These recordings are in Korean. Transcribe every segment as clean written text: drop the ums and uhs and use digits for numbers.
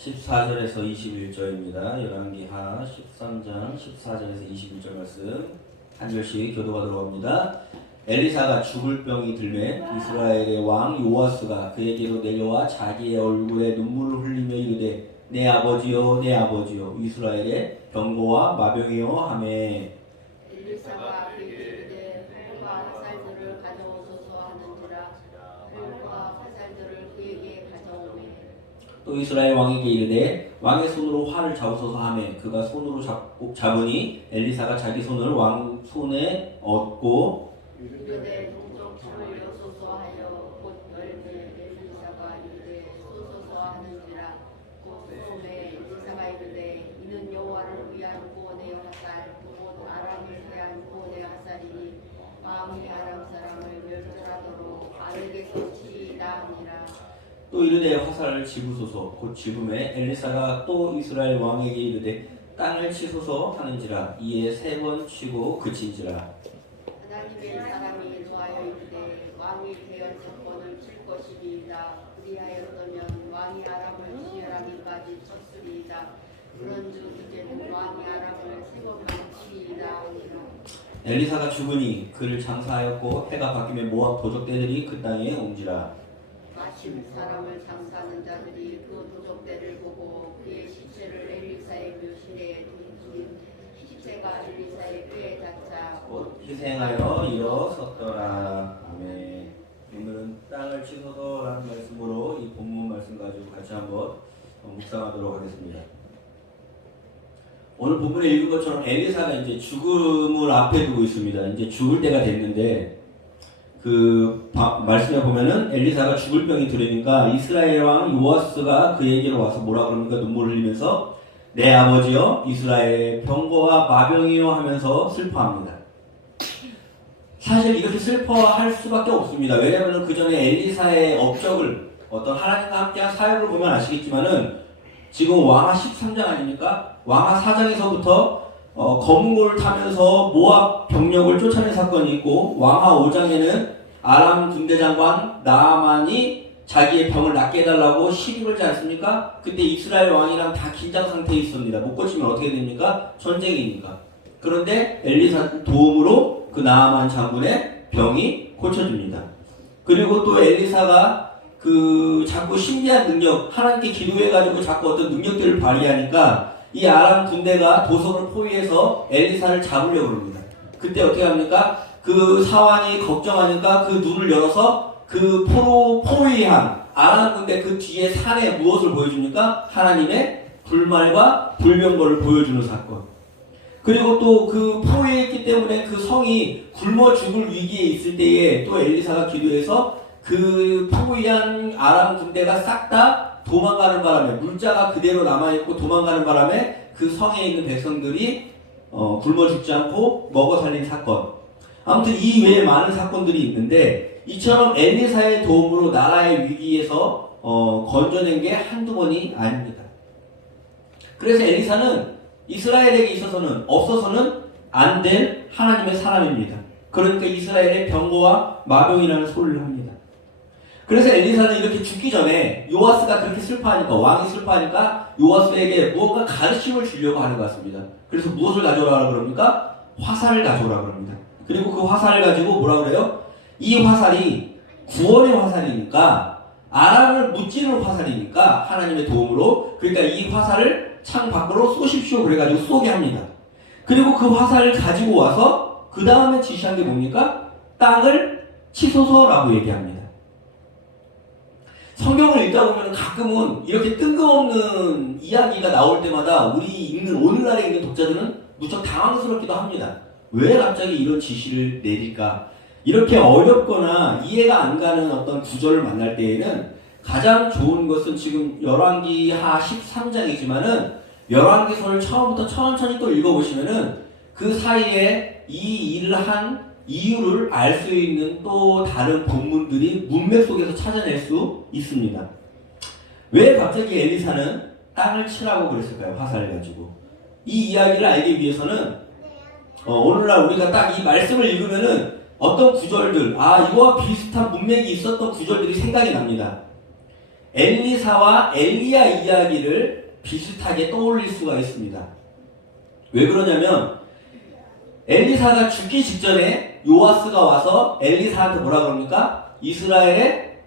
14절에서 21절입니다. 열왕기하 13장 14절에서 21절 말씀 한 절씩 교도가 들어옵니다. 엘리사가 죽을 병이 들매 이스라엘의 왕 요아스가 그에게로 내려와 자기의 얼굴에 눈물을 흘리며 이르되 내 아버지여 내 아버지여 이스라엘의 병고와 마병이여 하매 엘리사가 그에게 이르되 흙과 화살들을 가져오소서 하는지라 흙과 화살들을 그에게 가져오매 또 이스라엘 왕에게 이르되 왕의 손으로 활을 잡으소서 하매 그가 손으로 잡으니 엘리사가 자기 손을 왕 손에 얻고 이르되 동쪽 창을 여소서 하여 곧 열매 엘리사가 이르되 쏘소서 하는지라 곧 쏘매 엘리사가 이르되 이는 여호와를 위한 구원의 화살 곧 아람을 위한 구원의 화살이니 마음이 아람 사람을 멸절하도록 아르게서 치이다 하니라. 또 이르되 화살을 집으소서 곧 집음에 엘리사가 또 이스라엘 왕에게 이르되 땅을 치소서 하는지라 이에 3번 치고 그친지라. 하나님의 사람이 노하여 이르되 왕이 되어 정권을 칠 것이니이다. 그리하였더면 왕이 아람을 치하라기까지 쳤으리이다. 그런즉 이제는 왕이 아람을 3번만 치이다 하니라. 엘리사가 죽으니 그를 장사하였고 해가 바뀌며 모압 도적대들이 그 땅에 옮지라. 마침 사람을 장사하는 자들이 그 도적대를 보고 그의 시체를 엘리사의 묘실에 둔 시체가 엘리사의 뼈에 닿자 곧 희생하여 일어섰더라. 아멘. 오늘은 땅을 치소서라는 말씀으로 이 본문 말씀 가지고 같이 한번 묵상하도록 하겠습니다. 오늘 본문에 읽은 것처럼 엘리사가 이제 죽음을 앞에 두고 있습니다. 이제 죽을 때가 됐는데 말씀에 보면은 엘리사가 죽을 병이 들으니까 이스라엘 왕 요아스가 그에게로 와서 뭐라 그럽니까? 눈물을 흘리면서 내 아버지여 이스라엘의 병거와 마병이여 하면서 슬퍼합니다. 사실 이렇게 슬퍼할 수밖에 없습니다. 왜냐하면 그 전에 엘리사의 업적을 어떤 하나님과 함께한 사역을 보면 아시겠지만은 지금 왕하 13장 아닙니까? 왕하 4장에서부터 검은 고를 타면서 모압 병력을 쫓아낸 사건이 있고 왕하 5장에는 아람 군대장관 나아만이 자기의 병을 낫게 해달라고 시비 걸지 않습니까? 그때 이스라엘 왕이랑 다 긴장 상태에 있습니다. 못 고치면 어떻게 됩니까? 전쟁이니까. 그런데 엘리사 도움으로 그 나아만 장군의 병이 고쳐집니다. 그리고 또 엘리사가 자꾸 신비한 능력, 하나님께 기도해가지고 자꾸 어떤 능력들을 발휘하니까 이 아람 군대가 도성을 포위해서 엘리사를 잡으려고 합니다. 그때 어떻게 합니까? 그 사환이 걱정하니까 그 눈을 열어서 그 포위한 아람 군대 그 뒤에 산에 무엇을 보여줍니까? 하나님의 불말과 불병거를 보여주는 사건. 그리고 또 그 포위했기 때문에 그 성이 굶어 죽을 위기에 있을 때에 또 엘리사가 기도해서 그 포위한 아람 군대가 싹 다 도망가는 바람에 물자가 그대로 남아있고 도망가는 바람에 그 성에 있는 백성들이 굶어 죽지 않고 먹어 살린 사건. 아무튼 이 외에 많은 사건들이 있는데 이처럼 엘리사의 도움으로 나라의 위기에서 건져낸 게 한두 번이 아닙니다. 그래서 엘리사는 이스라엘에게 있어서는 없어서는 안 될 하나님의 사람입니다. 그러니까 이스라엘의 병거와 마병이라는 소리를 합니다. 그래서 엘리사는 이렇게 죽기 전에 요아스가 그렇게 슬퍼하니까 왕이 슬퍼하니까 요아스에게 무언가 가르침을 주려고 하는 것 같습니다. 그래서 무엇을 가져오라고 그럽니까? 화살을 가져오라고 합니다. 그리고 그 화살을 가지고 뭐라고 그래요? 이 화살이 구원의 화살이니까 아람을 무찌르는 화살이니까 하나님의 도움으로 그러니까 이 화살을 창 밖으로 쏘십시오 그래가지고 쏘게 합니다. 그리고 그 화살을 가지고 와서 그 다음에 지시한 게 뭡니까? 땅을 치소서라고 얘기합니다. 성경을 읽다 보면 가끔은 이렇게 뜬금없는 이야기가 나올 때마다 우리 읽는 오늘날에 있는 독자들은 무척 당황스럽기도 합니다. 왜 갑자기 이런 지시를 내릴까? 이렇게 어렵거나 이해가 안 가는 어떤 구절을 만날 때에는 가장 좋은 것은 지금 열왕기하 13장이지만은 열왕기서를 처음부터 천천히 또 읽어보시면은 그 사이에 이 일을 한 이유를 알 수 있는 또 다른 본문들이 문맥 속에서 찾아낼 수 있습니다. 왜 갑자기 엘리사는 땅을 치라고 그랬을까요? 화살을 가지고. 이 이야기를 알기 위해서는 오늘날 우리가 딱 이 말씀을 읽으면은 어떤 구절들, 이거와 비슷한 문맥이 있었던 구절들이 생각이 납니다. 엘리사와 엘리야 이야기를 비슷하게 떠올릴 수가 있습니다. 왜 그러냐면 엘리사가 죽기 직전에 요아스가 와서 엘리사한테 뭐라 그럽니까? 이스라엘의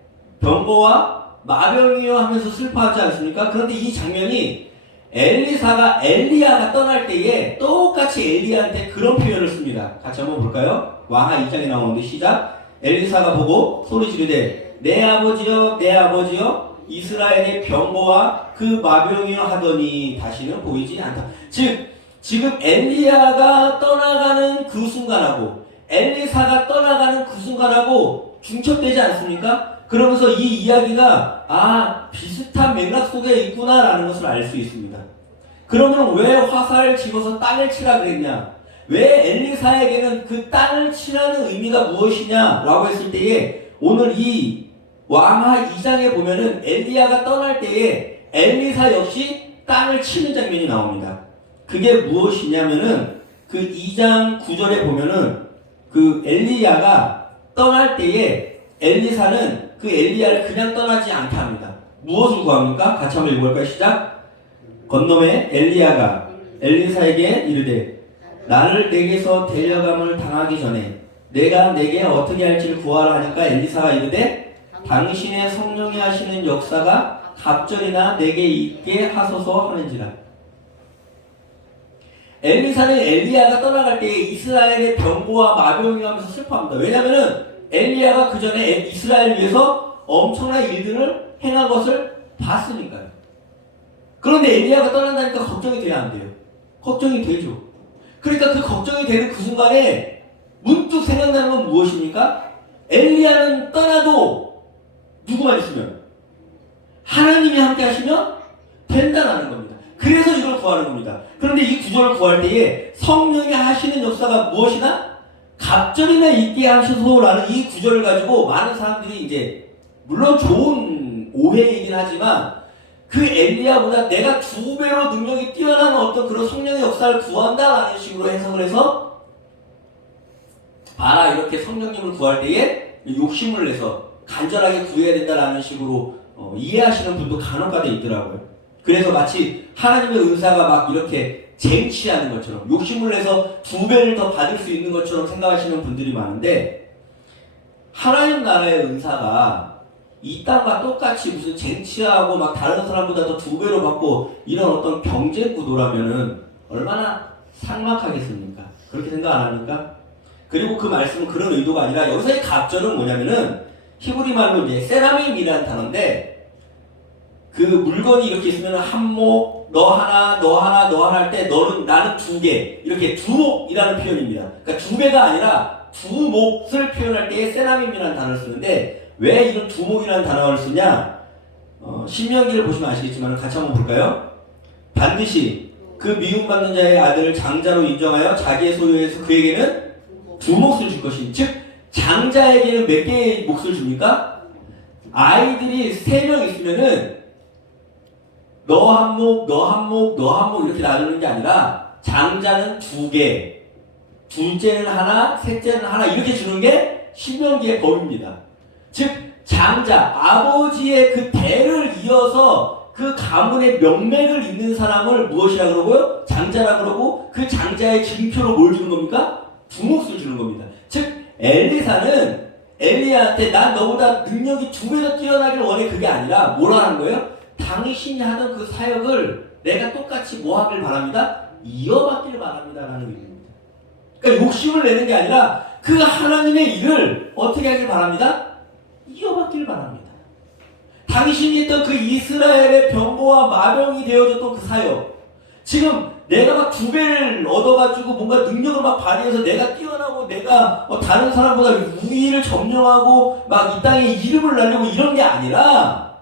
병거와 마병이여 하면서 슬퍼하지 않습니까? 그런데 이 장면이 엘리사가 엘리야가 떠날 때에 똑같이 엘리야한테 그런 표현을 씁니다. 같이 한번 볼까요? 왕하 2장에 나오는데 시작. 엘리사가 보고 소리 지르되 내 아버지여 내 아버지여 이스라엘의 병거와 그 마병이여 하더니 다시는 보이지 않다. 즉 지금 엘리야가 떠나가는 그 순간하고 엘리사가 떠나가는 그 순간하고 중첩되지 않습니까? 그러면서 이 이야기가 비슷한 맥락 속에 있구나라는 것을 알 수 있습니다. 그러면 왜 화살을 집어서 땅을 치라 그랬냐? 왜 엘리사에게는 그 땅을 치라는 의미가 무엇이냐라고 했을 때에 오늘 이 왕하 2장에 보면은 엘리야가 떠날 때에 엘리사 역시 땅을 치는 장면이 나옵니다. 그게 무엇이냐면은 그 2장 9절에 보면은 그 엘리야가 떠날 때에 엘리사는 그 엘리야를 그냥 떠나지 않게 합니다. 무엇을 구합니까? 같이 한번 읽어볼까요? 시작. 건너매 엘리야가 엘리사에게 이르되 나를 내게서 데려감을 당하기 전에 내가 내게 어떻게 할지를 구하라 하니까 엘리사가 이르되 당신의 성령이 하시는 역사가 갑절이나 내게 있게 하소서 하는지라. 엘리사는 엘리야가 떠나갈 때 이스라엘의 병고와 마병이 하면서 슬퍼합니다. 왜냐하면 엘리야가 그 전에 이스라엘을 위해서 엄청난 일들을 행한 것을 봤으니까요. 그런데 엘리야가 떠난다니까 걱정이 돼야 안 돼요? 걱정이 되죠. 그러니까 그 걱정이 되는 그 순간에 문득 생각나는 건 무엇입니까? 엘리야는 떠나도 누구만 있으면 하나님이 함께 하시면 된다는 겁니다. 그래서 이걸 구하는 겁니다. 그런데 이 구절을 구할 때에 성령이 하시는 역사가 무엇이나 갑절이나 있게 하셔서라는 이 구절을 가지고 많은 사람들이 이제 물론 좋은 오해이긴 하지만 그 엘리야보다 내가 2배로 능력이 뛰어난 어떤 그런 성령의 역사를 구한다라는 식으로 해석을 해서 봐라 이렇게 성령님을 구할 때에 욕심을 내서 간절하게 구해야 된다라는 식으로 이해하시는 분도 간혹가다 있더라고요. 그래서 마치 하나님의 은사가 막 이렇게 쟁취하는 것처럼 욕심을 내서 2배를 더 받을 수 있는 것처럼 생각하시는 분들이 많은데 하나님 나라의 은사가 이 땅과 똑같이 무슨 쟁취하고 막 다른 사람보다 더 2배로 받고 이런 어떤 경제 구도라면은 얼마나 삭막하겠습니까? 그렇게 생각 안 합니까? 그리고 그 말씀은 그런 의도가 아니라 여기서의 갑절은 뭐냐면은 히브리 말로 이제 세라밈이라는 단어인데 그 물건이 이렇게 있으면 한목 너 하나 너 하나 너 하나 할 때 너는 나는 2개 이렇게 두목이라는 표현입니다. 그러니까 2배가 아니라 두목을 표현할 때에 세라밈이라는 단어를 쓰는데 왜 이런 두목이라는 단어를 쓰냐? 신명기를 보시면 아시겠지만 같이 한번 볼까요? 반드시 그 미움받는 자의 아들을 장자로 인정하여 자기의 소유에서 그에게는 2몫을 줄 것이니 즉 장자에게는 몇 개의 몫을 줍니까? 아이들이 3명 있으면은 너 한 몫, 너 한 몫, 너 한 몫 이렇게 나누는 게 아니라 장자는 2개, 둘째는 하나, 셋째는 하나 이렇게 주는 게 신명기의 법입니다. 즉 장자, 아버지의 그 대를 이어서 그 가문의 명맥을 잇는 사람을 무엇이라 그러고요? 장자라 그러고 그 장자의 증표로 뭘 주는 겁니까? 2몫을 주는 겁니다. 즉 엘리사는 엘리야한테 난 너보다 능력이 2배 더 뛰어나길 원해 그게 아니라 뭐라 하는 거예요? 당신이 하던 그 사역을 내가 똑같이 뭐 하길 바랍니다? 이어받기를 바랍니다 라는 의미입니다. 그러니까 욕심을 내는 게 아니라 그 하나님의 일을 어떻게 하길 바랍니다? 이어받기를 바랍니다. 당신이 했던 그 이스라엘의 병거와 마병이 되어줬던 그 사역 지금 내가 막 2배를 얻어가지고 뭔가 능력을 막 발휘해서 내가 뛰어나고 내가 다른 사람보다 우위를 점령하고 막 이 땅에 이름을 날리고 이런 게 아니라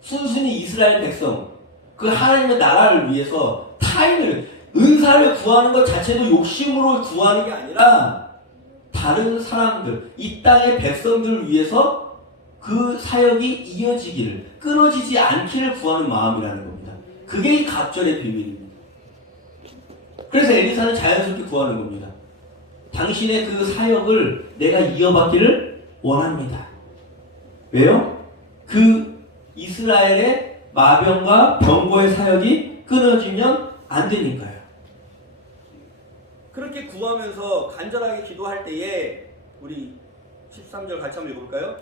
순순히 이스라엘 백성 그 하나님의 나라를 위해서 타인을 은사를 구하는 것 자체도 욕심으로 구하는 게 아니라 다른 사람들 이 땅의 백성들을 위해서 그 사역이 이어지기를 끊어지지 않기를 구하는 마음이라는 겁니다. 그게 이 갑절의 비밀입니다. 그래서 엘리사는 자연스럽게 구하는 겁니다. 당신의 그 사역을 내가 이어받기를 원합니다. 왜요? 그 이스라엘의 마병과 병거의 사역이 끊어지면 안 되니까요. 그렇게 구하면서 간절하게 기도할 때에 우리 13절 같이 한번 읽어볼까요?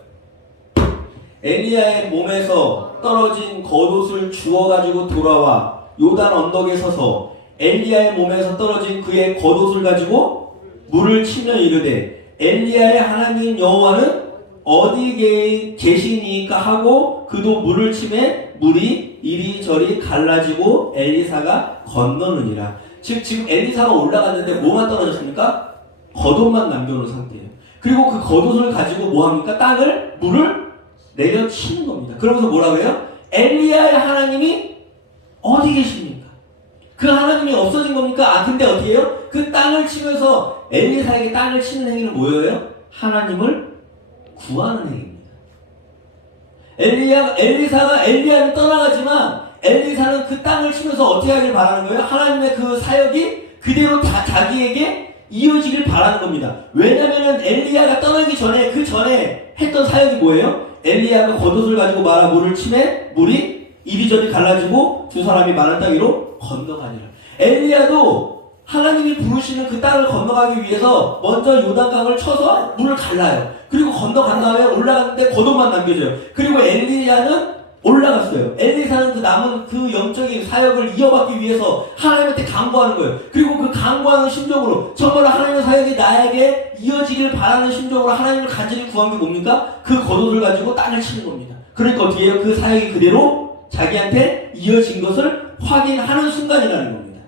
엘리야의 몸에서 떨어진 겉옷을 주워가지고 돌아와 요단 언덕에 서서 엘리야의 몸에서 떨어진 그의 겉옷을 가지고 물을 치며 이르되 엘리야의 하나님 여호와는 어디 계시니까 하고 그도 물을 치매 물이 이리저리 갈라지고 엘리사가 건너느니라. 즉 지금 엘리사가 올라갔는데 뭐만 떨어졌습니까? 겉옷만 남겨놓은 상태예요. 그리고 그 겉옷을 가지고 뭐합니까? 물을 내려치는 겁니다. 그러면서 뭐라 그래요? 엘리야의 하나님이 어디 계십니까? 그 하나님이 없어진 겁니까? 근데 어떻게 해요? 그 땅을 치면서 엘리사에게 땅을 치는 행위는 뭐예요? 하나님을 구하는 행위입니다. 엘리사가 엘리야를 떠나가지만 엘리사는 그 땅을 치면서 어떻게 하길 바라는 거예요? 하나님의 그 사역이 그대로 다 자기에게 이어지길 바라는 겁니다. 왜냐면은 엘리야가 떠나기 전에 그 전에 했던 사역이 뭐예요? 엘리야가 겉옷을 가지고 말아 물을 치매 물이 이리저리 갈라지고 두 사람이 마른 땅 위로 건너가니라. 엘리야도 하나님이 부르시는 그 땅을 건너가기 위해서 먼저 요단강을 쳐서 물을 갈라요. 그리고 건너간 다음에 올라갔는데 겉옷만 남겨져요. 그리고 엘리야는 올라갔어요. 엘리사는 그 남은 그 영적인 사역을 이어받기 위해서 하나님한테 간구하는 거예요. 그리고 그 간구하는 심정으로 정말 하나님의 사역이 나에게 이어지길 바라는 심정으로 하나님을 간절히 구한 게 뭡니까? 그 겉옷을 가지고 땅을 치는 겁니다. 그러니까 어떻게 해요? 그 사역이 그대로 자기한테 이어진 것을 확인하는 순간이라는 겁니다.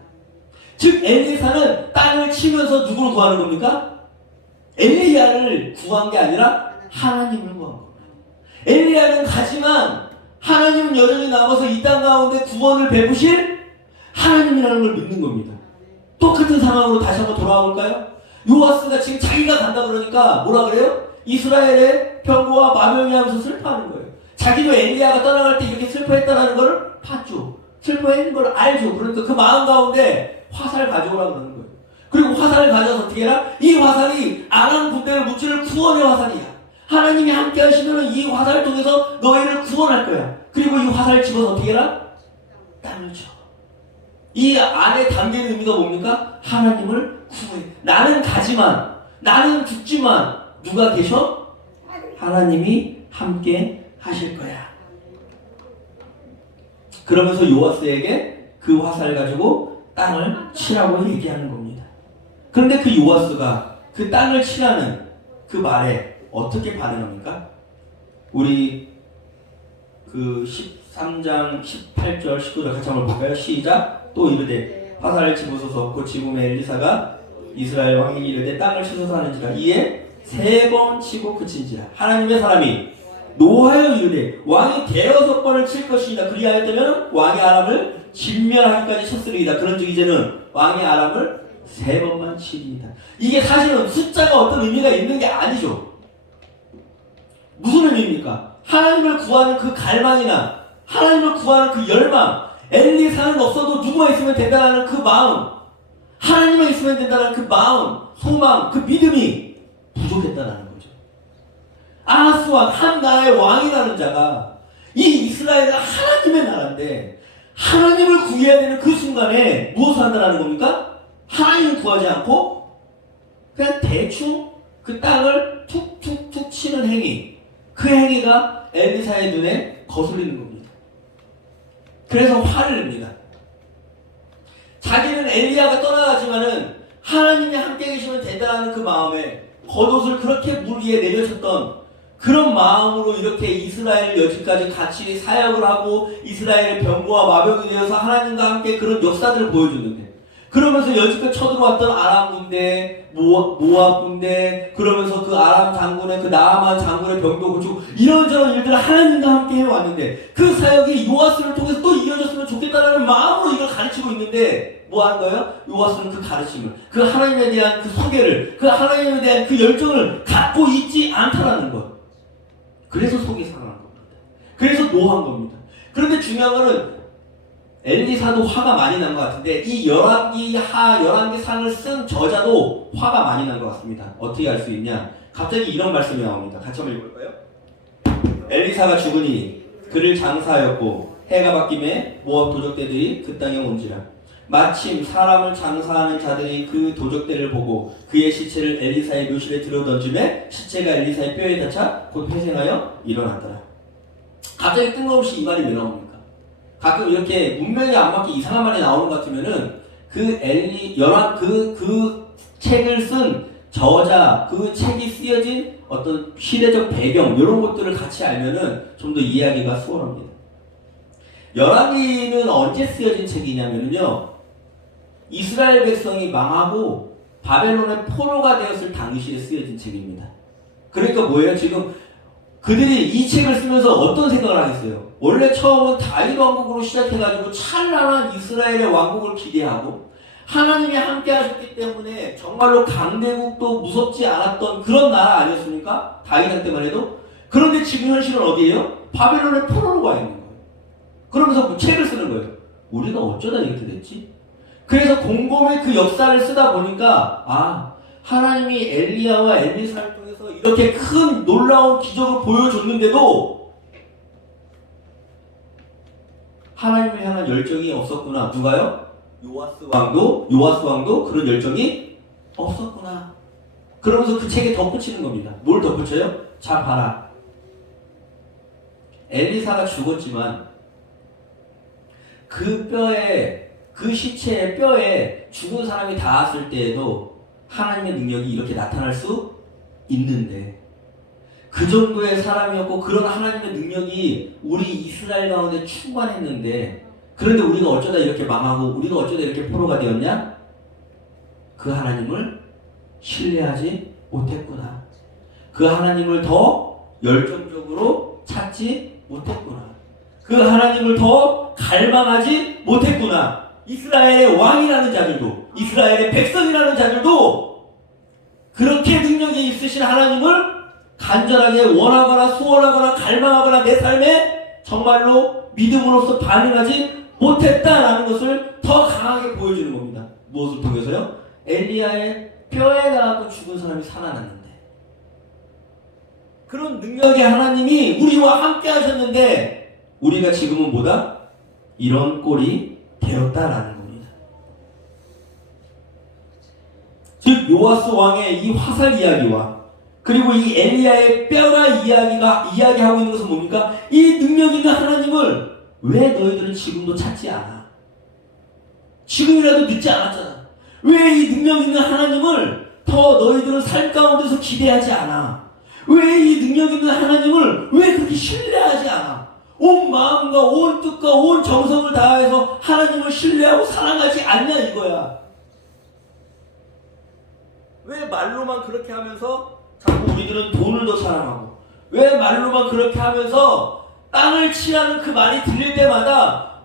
즉 엘리사는 땅을 치면서 누구를 구하는 겁니까? 엘리야를 구한 게 아니라 하나님을 구한 겁니다. 엘리야는 가지만 하나님은 여전히 남아서 이 땅 가운데 구원을 베푸실 하나님이라는 걸 믿는 겁니다. 똑같은 상황으로 다시 한번 돌아와 볼까요? 요아스가 지금 자기가 간다 그러니까 뭐라 그래요? 이스라엘의 병거와 마병이 하면서 슬퍼하는 거예요. 자기도 엘리야가 떠나갈 때 이렇게 슬퍼했다는 걸 봤죠. 슬퍼했는 걸 알죠. 그러니까 그 마음 가운데 화살을 가져오라고 그러는 거예요. 그리고 화살을 가져서 어떻게 해라? 이 화살이 아람 군대를 무찌를 구원의 화살이야. 하나님이 함께 하시면 이 화살을 통해서 너희를 구원할 거야. 그리고 이 화살을 집어서 어떻게 해라? 땅을 쳐. 이 안에 담기는 의미가 뭡니까? 하나님을 구해. 나는 가지만, 나는 죽지만 누가 계셔? 하나님이 함께 하실 거야. 그러면서 요아스에게 그 화살을 가지고 땅을 치라고 얘기하는 겁니다. 그런데 그 요아스가 그 땅을 치라는 그 말에 어떻게 반응합니까? 우리 그 13장 18절 19절 같이 한번 볼까요? 시작. 또 이르되 화살을 집어서서 곧 지금의 엘리사가 이스라엘 왕이 이르되 땅을 치소서 하는지라 이에 3번 치고 그친지라. 하나님의 사람이 노하여 이르되 왕이 대여섯 번을 칠 것이다. 그리하였다면 왕이 아람을 진멸하기까지 쳤으리이다. 그런즉 이제는 왕이 아람을 3번만 치리이다. 이게 사실은 숫자가 어떤 의미가 있는 게 아니죠. 무슨 의미입니까? 하나님을 구하는 그 갈망이나 하나님을 구하는 그 열망, 엘리사는 없어도 누구가 있으면 된다는 그 마음, 하나님만 있으면 된다는 그 마음, 소망, 그 믿음이 부족했다는 거죠. 아하스왕, 한 나라의 왕이라는 자가 이 이스라엘은 하나님의 나라인데 하나님을 구해야 되는 그 순간에 무엇을 한다는 겁니까? 하나님을 구하지 않고 그냥 대충 그 땅을 툭툭툭 치는 행위, 그 행위가 엘리사의 눈에 거슬리는 겁니다. 그래서 화를 냅니다. 자기는 엘리야가 떠나가지만은 하나님이 함께 계시면 된다는 그 마음에 겉옷을 그렇게 물 위에 내려쳤던 그런 마음으로 이렇게 이스라엘 여지까지 같이 사역을 하고 이스라엘의 병거와 마병이 되어서 하나님과 함께 그런 역사들을 보여줬는데, 그러면서 여지껏 쳐들어왔던 아람 군대, 모압 군대, 그러면서 그 아람 장군의 그 나아만 장군의 병도 고치고 이런저런 일들을 하나님과 함께 해왔는데 그 사역이 요아스를 통해서 또 이어졌으면 좋겠다라는 마음으로 이걸 가르치고 있는데 뭐 하는 거예요? 요아스는 그 가르침을, 그 하나님에 대한 그 소개를, 그 하나님에 대한 그 열정을 갖고 있지 않다라는 것. 그래서 속이 상한 겁니다. 그래서 노한 겁니다. 그런데 중요한 거는 엘리사도 화가 많이 난 것 같은데 이 열왕기 상을 쓴 저자도 화가 많이 난 것 같습니다. 어떻게 알 수 있냐? 갑자기 이런 말씀이 나옵니다. 같이 한번 읽어볼까요? 엘리사가 죽으니 그를 장사하였고 해가 바뀜에 모압 도적대들이 그 땅에 온지라. 마침 사람을 장사하는 자들이 그 도적대를 보고 그의 시체를 엘리사의 묘실에 들어 던짐에 시체가 엘리사의 뼈에 닿자 곧 회생하여 일어났더라. 갑자기 뜬금없이 이 말이 왜 나옵니까? 가끔 이렇게 문맥에 안 맞게 이상한 말이 나오는 것 같으면은 그 책을 쓴 저자, 그 책이 쓰여진 어떤 시대적 배경 이런 것들을 같이 알면은 좀 더 이해하기가 수월합니다. 열왕기는 언제 쓰여진 책이냐면요, 이스라엘 백성이 망하고 바벨론의 포로가 되었을 당시에 쓰여진 책입니다. 그러니까 뭐예요? 지금 그들이 이 책을 쓰면서 어떤 생각을 하겠어요? 원래 처음은 다윗 왕국으로 시작해가지고 찬란한 이스라엘의 왕국을 기대하고 하나님이 함께 하셨기 때문에 정말로 강대국도 무섭지 않았던 그런 나라 아니었습니까? 다윗한테만 해도. 그런데 지금 현실은 어디예요? 바벨론의 포로로 가 있는 거예요. 그러면서 책을 쓰는 거예요. 우리가 어쩌다 이렇게 됐지? 그래서 곰곰이 그 역사를 쓰다 보니까 하나님이 엘리야와 엘리사를 통해서 이렇게 큰 놀라운 기적을 보여줬는데도 하나님을 향한 열정이 없었구나. 누가요? 요아스 왕도 그런 열정이 없었구나. 그러면서 그 책에 덧붙이는 겁니다. 뭘 덧붙여요? 자 봐라. 엘리사가 죽었지만 그 시체의 뼈에 죽은 사람이 닿았을 때에도 하나님의 능력이 이렇게 나타날 수 있는데, 그 정도의 사람이었고 그런 하나님의 능력이 우리 이스라엘 가운데 충만했는데, 그런데 우리가 어쩌다 이렇게 망하고 우리가 어쩌다 이렇게 포로가 되었냐? 그 하나님을 신뢰하지 못했구나. 그 하나님을 더 열정적으로 찾지 못했구나. 그 하나님을 더 갈망하지 못했구나. 이스라엘의 왕이라는 자들도, 이스라엘의 백성이라는 자들도 그렇게 능력이 있으신 하나님을 간절하게 원하거나 소원하거나 갈망하거나 내 삶에 정말로 믿음으로써 반응하지 못했다라는 것을 더 강하게 보여주는 겁니다. 무엇을 통해서요? 엘리야의 뼈에 닿아도 죽은 사람이 살아났는데, 그런 능력의 하나님이 우리와 함께 하셨는데 우리가 지금은 뭐다? 이런 꼴이 되었다라는 겁니다. 즉 요아스 왕의 이 화살 이야기와 그리고 이 엘리야의 뼈가 이야기하고 있는 것은 뭡니까? 이 능력 있는 하나님을 왜 너희들은 지금도 찾지 않아? 지금이라도 늦지 않았잖아. 왜 이 능력 있는 하나님을 더 너희들은 삶 가운데서 기대하지 않아? 왜 이 능력 있는 하나님을 왜 그렇게 신뢰하지 않아? 온 마음과 온 뜻과 온 정성을 다해서 하나님을 신뢰하고 사랑하지 않냐 이거야. 왜 말로만 그렇게 하면서 자꾸 우리들은 돈을 더 사랑하고, 왜 말로만 그렇게 하면서 땅을 치라는 그 말이 들릴 때마다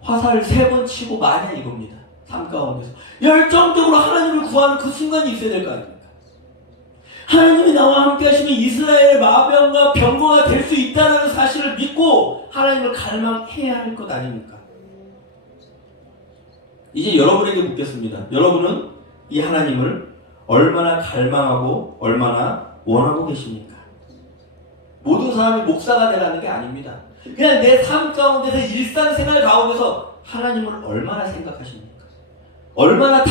화살을 3번 치고 마냐 이겁니다. 삶 가운데서 열정적으로 하나님을 구하는 그 순간이 있어야 될 거 아닙니까? 하나님이 나와 함께 하시면 이스라엘의 마병과 병거가 될 수 있다는 사실을 믿고 하나님을 갈망해야 할 것 아닙니까? 이제 여러분에게 묻겠습니다. 여러분은 이 하나님을 얼마나 갈망하고 얼마나 원하고 계십니까? 모든 사람이 목사가 되라는 게 아닙니다. 그냥 내 삶 가운데서 일상생활 가운데서 하나님을 얼마나 생각하십니까? 얼마나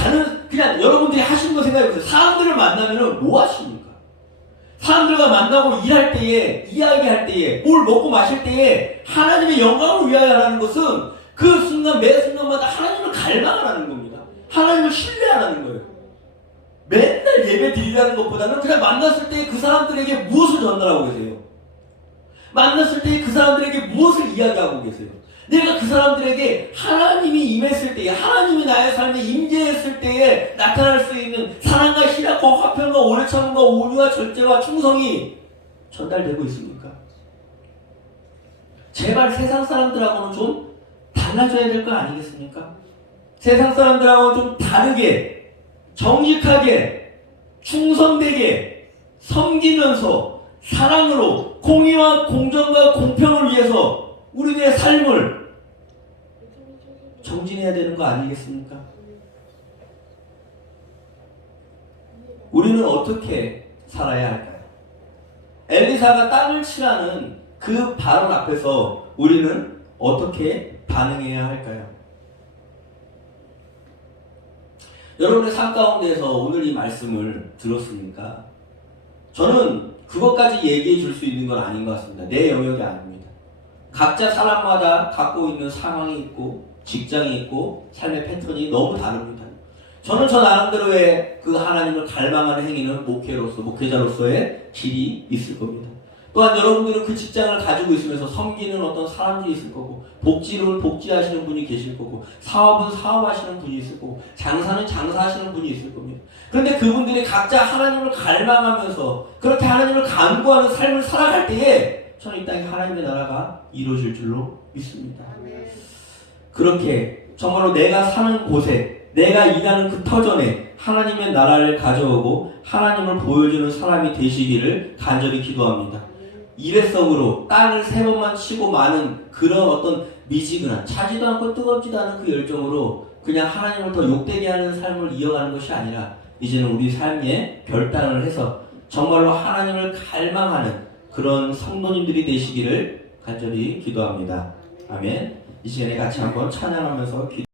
그냥 여러분들이 하시는 거 생각해보세요. 사람들을 만나면 뭐 하십니까? 사람들과 만나고 일할 때에, 이야기할 때에, 뭘 먹고 마실 때에 하나님의 영광을 위하여 하는 것은 그 순간 매 순간마다 하나님을 갈망하라는 겁니다. 하나님을 신뢰하라는 거예요. 맨날 예배 드리라는 것보다는 그냥 만났을 때 그 사람들에게 무엇을 전달하고 계세요? 만났을 때 그 사람들에게 무엇을 이야기하고 계세요? 내가 그 사람들에게 하나님이 임했을 때에, 하나님이 나의 삶에 임재했을 때에 나타날 수 있는 사랑과 희락과 화평과 오래 참음과 온유와 절제와 충성이 전달되고 있습니까? 제발 세상 사람들하고는 좀 달라져야 될 거 아니겠습니까? 세상 사람들하고는 좀 다르게, 정직하게, 충성되게 섬기면서 사랑으로 공의와 공정과 공평을 위해서 우리들의 삶을 정진해야 되는 거 아니겠습니까? 우리는 어떻게 살아야 할까요? 엘리사가 땅을 치라는 그 발언 앞에서 우리는 어떻게 반응해야 할까요? 여러분의 삶 가운데에서 오늘 이 말씀을 들었습니까? 저는 그것까지 얘기해 줄 수 있는 건 아닌 것 같습니다. 내 영역이 아닙니다. 각자 사람마다 갖고 있는 상황이 있고 직장이 있고 삶의 패턴이 너무 다릅니다. 저는 저 나름대로의 그 하나님을 갈망하는 행위는 목회자로서의 길이 있을 겁니다. 또한 여러분들은 그 직장을 가지고 있으면서 섬기는 어떤 사람들이 있을 거고, 복지는 복지하시는 분이 계실 거고, 사업은 사업하시는 분이 있을 거고, 장사는 장사하시는 분이 있을 겁니다. 그런데 그분들이 각자 하나님을 갈망하면서 그렇게 하나님을 간구하는 삶을 살아갈 때에 저는 이 땅에 하나님의 나라가 이루어질 줄로 믿습니다. 그렇게 정말로 내가 사는 곳에, 내가 일하는 그 터전에 하나님의 나라를 가져오고 하나님을 보여주는 사람이 되시기를 간절히 기도합니다. 일회성으로 땅을 3번만 치고 마는 그런 어떤 미지근한, 차지도 않고 뜨겁지도 않은 그 열정으로 그냥 하나님을 더 욕되게 하는 삶을 이어가는 것이 아니라 이제는 우리 삶에 결단을 해서 정말로 하나님을 갈망하는 그런 성도님들이 되시기를 간절히 기도합니다. 아멘. 이 시간에 같이 한번 찬양하면서 기도